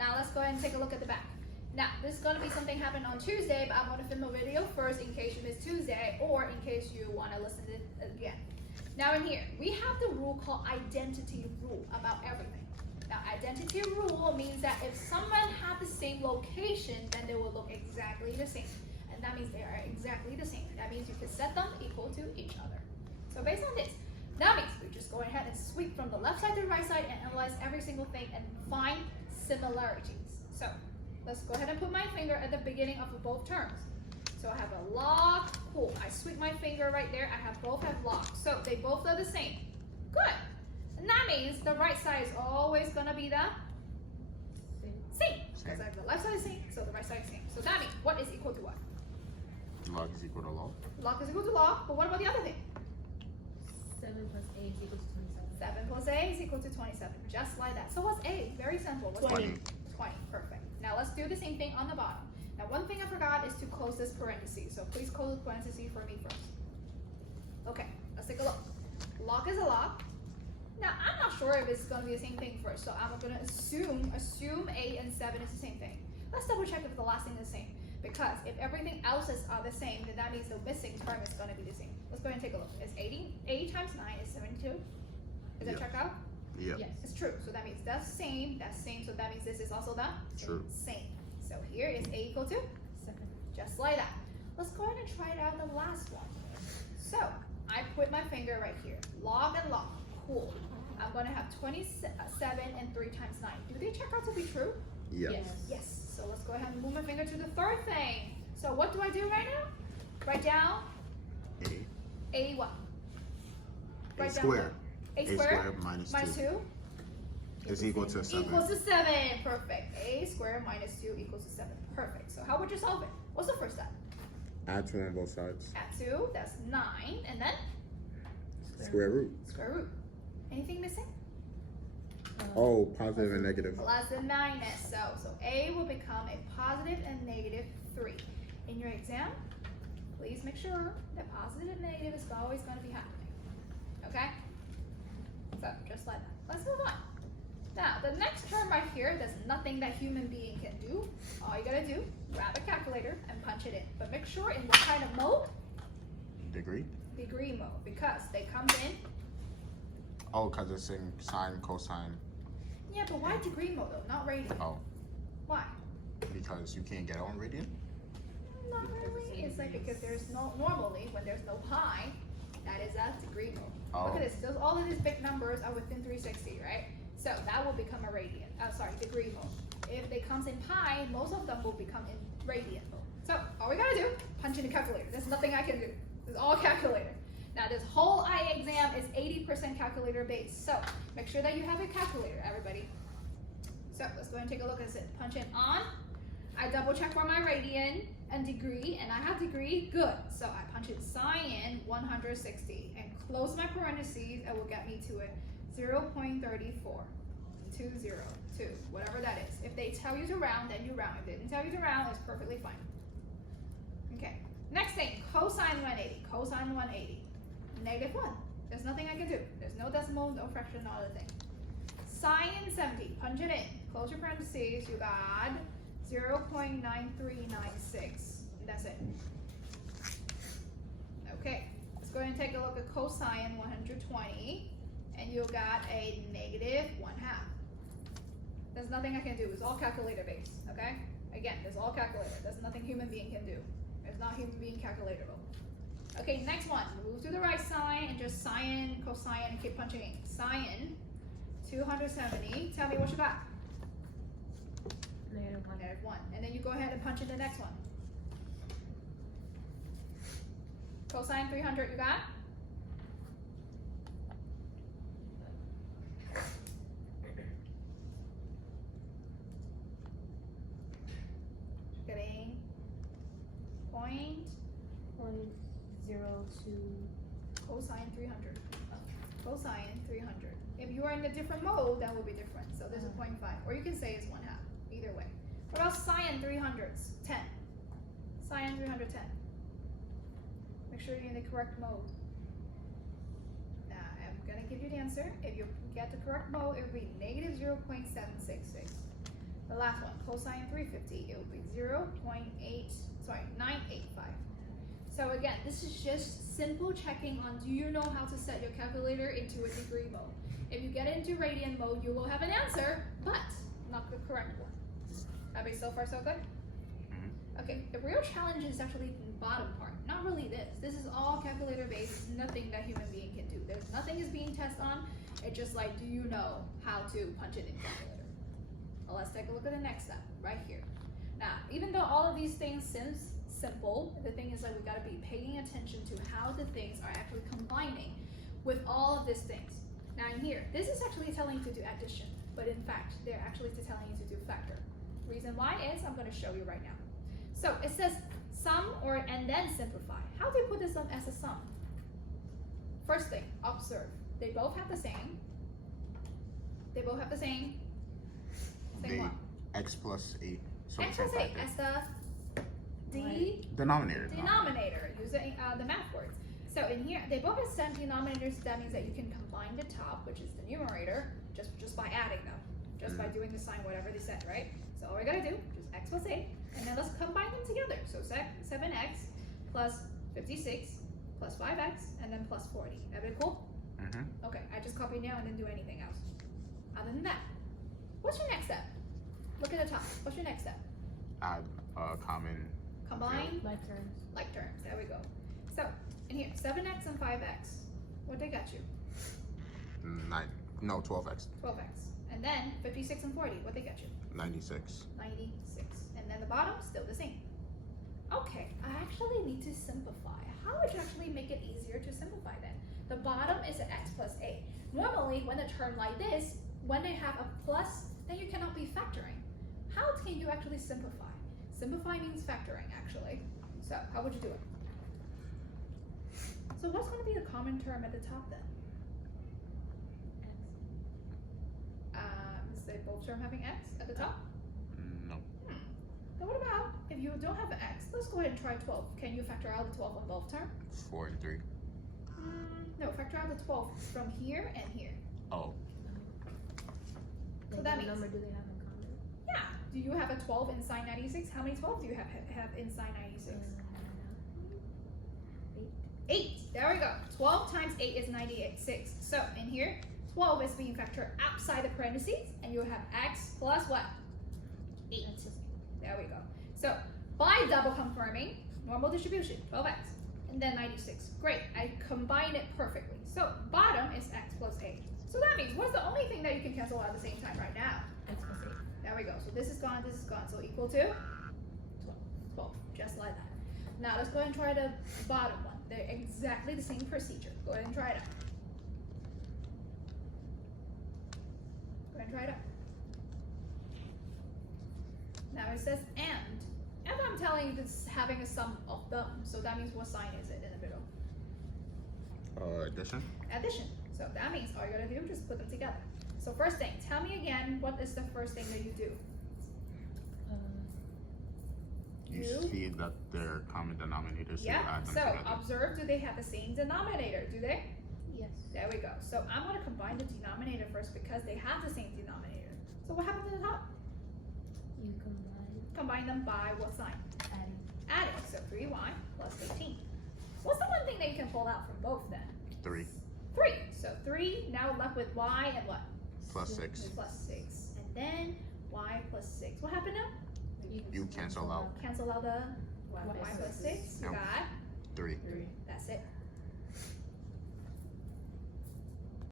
Now let's go ahead and take a look at the back. Now, this is going to be something happened on Tuesday, but I'm going to film a video first in case you missed Tuesday or in case you want to listen to it again. Now in here, we have the rule called identity rule about everything. Now, identity rule means that if someone have the same location, then they will look exactly the same. And that means they are exactly the same. That means you can set them equal to each other. So based on this, that means we just go ahead and sweep from the left side to the right side and analyze every single thing and find similarities. So let's go ahead and put my finger at the beginning of both terms. So I have a log, cool. I sweep my finger right there. I have both have logs. So they both are the same. Good. And that means the right side is always gonna be the same. Because I have the left side is same, so the right side is same. So that means what is equal to what? Log is equal to log. Log is equal to log, but what about the other thing? 7 plus A is equal to 27. 7 plus A is equal to 27, just like that. So what's A? Very simple. What's 20. 20, perfect. Now let's do the same thing on the bottom. Now one thing I forgot is to close this parenthesis, so please close the parenthesis for me first. Okay, let's take a look. Log is a log. Now I'm not sure if it's gonna be the same thing first, so I'm gonna assume A and 7 is the same thing. Let's double check if the last thing is the same, because if everything else is the same, then that means the missing term is gonna be the same. Let's go ahead and take a look. It's 80 times 9 is 72. Is that check out? Yeah. Yes. It's true. So that means that's same, so that means this is also the True. same. So here is A equal to 7. just like that. Let's go ahead and try it out the last one. So I put my finger right here. Log and log. Cool. I'm gonna have 27 and 3 times 9. Do they check out to be true? Yes. Yes. So let's go ahead and move my finger to the third thing. So what do I do right now? Write down A what? A Write down squared. what? A squared minus minus 2 2 is equal to 7. equals to 7. Perfect. A squared minus 2 equals to 7. Perfect. So how would you solve it? What's the first step? Add 2 on both sides. Add 2, that's 9, and then Square root. square root. Anything missing? Oh, positive and negative. Plus and minus. So A will become a positive and negative 3. In your exam, please make sure that positive and negative is always going to be happening. Okay? So just like that. Let's move on. Now, the next term right here, there's nothing that human being can do. All you gotta do, grab a calculator and punch it in. But make sure in what kind of mode? Degree? Degree mode, because they come in. Oh, because it's in sine, cosine. Yeah, but why degree mode though, not radian? Oh, Why? because you can't get it on radian? Not really. It's like because there's no, normally when there's no pi, that is a degree mode. Oh. Look at this, all of these big numbers are within 360, right? So that will become a radian, degree mode. If they comes in pi, most of them will become in radian mode. So all we gotta do, punch in the calculator. There's nothing I can do. It's all calculator. Now this whole IA exam is 80% calculator based. So make sure that you have a calculator, everybody. So let's go ahead and take a look at it. Punch in on. I double check for my radian and degree, and I have degree, good. So I punch in sine 160 and close my parentheses, and will get me to it 0.34, 202, whatever that is. If they tell you to round, then you round. If they didn't tell you to round, it's perfectly fine. Okay, next thing, cosine 180, cosine 180, negative 1. There's nothing I can do. There's no decimal, no fraction, no other thing. Sine 70, punch it in. Close your parentheses, you got 0.9396. That's it. Okay, let's go ahead and take a look at cosine 120, and you got a negative 1/2. There's nothing I can do. It's all calculator based. Okay. Again, it's all calculator. There's nothing human being can do. It's not human being calculatable. Okay, next one. Move to the right side and just sine, cosine, and keep punching in. Sine 270. Tell me what you got. Negative 1. Negative 1. And then you go ahead and punch in the next one. Cosine 300, you got? Getting point 0.02. cosine 300. Cosine 300. If you are in a different mode, that will be different. So there's a 0.5. Or you can say it's 1/2. Either way. What about sine 300s? 10. Sine 310. Make sure you're in the correct mode. Now, I'm going to give you the answer. If you get the correct mode, it will be negative 0.766. The last one, cosine 350, it will be 985. So again, this is just simple checking on do you know how to set your calculator into a degree mode. If you get into radian mode, you will have an answer, but not the correct one. That be so far so good? Okay, the real challenge is actually the bottom part, not really this. This is all calculator based, nothing that human being can do. There's nothing is being tested on. It's just like, do you know how to punch it in calculator? Well, let's take a look at the next step, right here. Now, even though all of these things seems simple, the thing is that we gotta be paying attention to how the things are actually combining with all of these things. Now in here, this is actually telling you to do addition, but in fact, they're actually telling you to do factor. Reason why is, I'm gonna show you right now. So it says sum and then simplify. How do you put this up as a sum? First thing, observe. They both have the same. They both have the same. Same what? X plus 8. So X same plus 8 factor. as the Denominator. denominator using the math words. So in here, they both have same denominators. That means that you can combine the top, which is the numerator, just by adding them, just by doing the sign, whatever they said, right? So all we gotta do, just x plus 8, and then let's combine them together. So 7x plus 56 plus 5x, and then plus 40. That be cool? Okay, I just copy now and didn't do anything else. Other than that, what's your next step? Look at the top. What's your next step? Add common. Combine Like terms. like terms. There we go. So in here, 7x and 5x. What they got you? 12x. 12x. And then 56 and 40. What they got you? 96. 96. And then the bottom still the same. Okay, I actually need to simplify. How would you actually make it easier to simplify then? The bottom is an x plus a. Normally, when a term like this, when they have a plus, then you cannot be factoring. How can you actually simplify? Simplify means factoring, actually. So, how would you do it? So, what's going to be the common term at the top then? Is they both term having x at the top? No. Then what about if you don't have an x? Let's go ahead and try 12. Can you factor out the 12 on both terms? 4 and 3. No, factor out the 12 from here and here. Oh. So Like that what means- number do they have in common? Yeah. Do you have a 12 in sine 96? How many 12 do you have in sine 96? 8. There we go. 12 times 8 is 96. So in here, 12 is being factored outside the parentheses, and you have x plus what? 8. There we go. So by double confirming, normal distribution, 12x, and then 96. Great. I combined it perfectly. So bottom is x plus 8. So that means what's the only thing that you can cancel out at the same time right now? X plus 8. There we go. So this is gone, this is gone. So equal to 12. Just like that. Now let's go ahead and try the bottom one. They're exactly the same procedure. Go ahead and try it out. Go ahead and try it out. Now it says and. And I'm telling you this is having a sum of them. So that means what sign is it in the middle? Addition. Addition. So that means all you gotta do is just put them together. So first thing, tell me again, what is the first thing that you do? You You? see that they're common denominators, so you Yeah, add them so together. observe, do they have the same denominator? Do they? Yes. There we go. So I'm gonna combine the denominator first because they have the same denominator. So what happens at the top? You combine Combine them by what sign? adding. Adding. So 3y plus 18. What's the one thing that you can pull out from both then? 3 3. So 3, now left with y and what? plus 6. Plus 6. And then y plus 6. What happened now? You cancel out Cancel out the y plus 6. You No. got 3. that's it.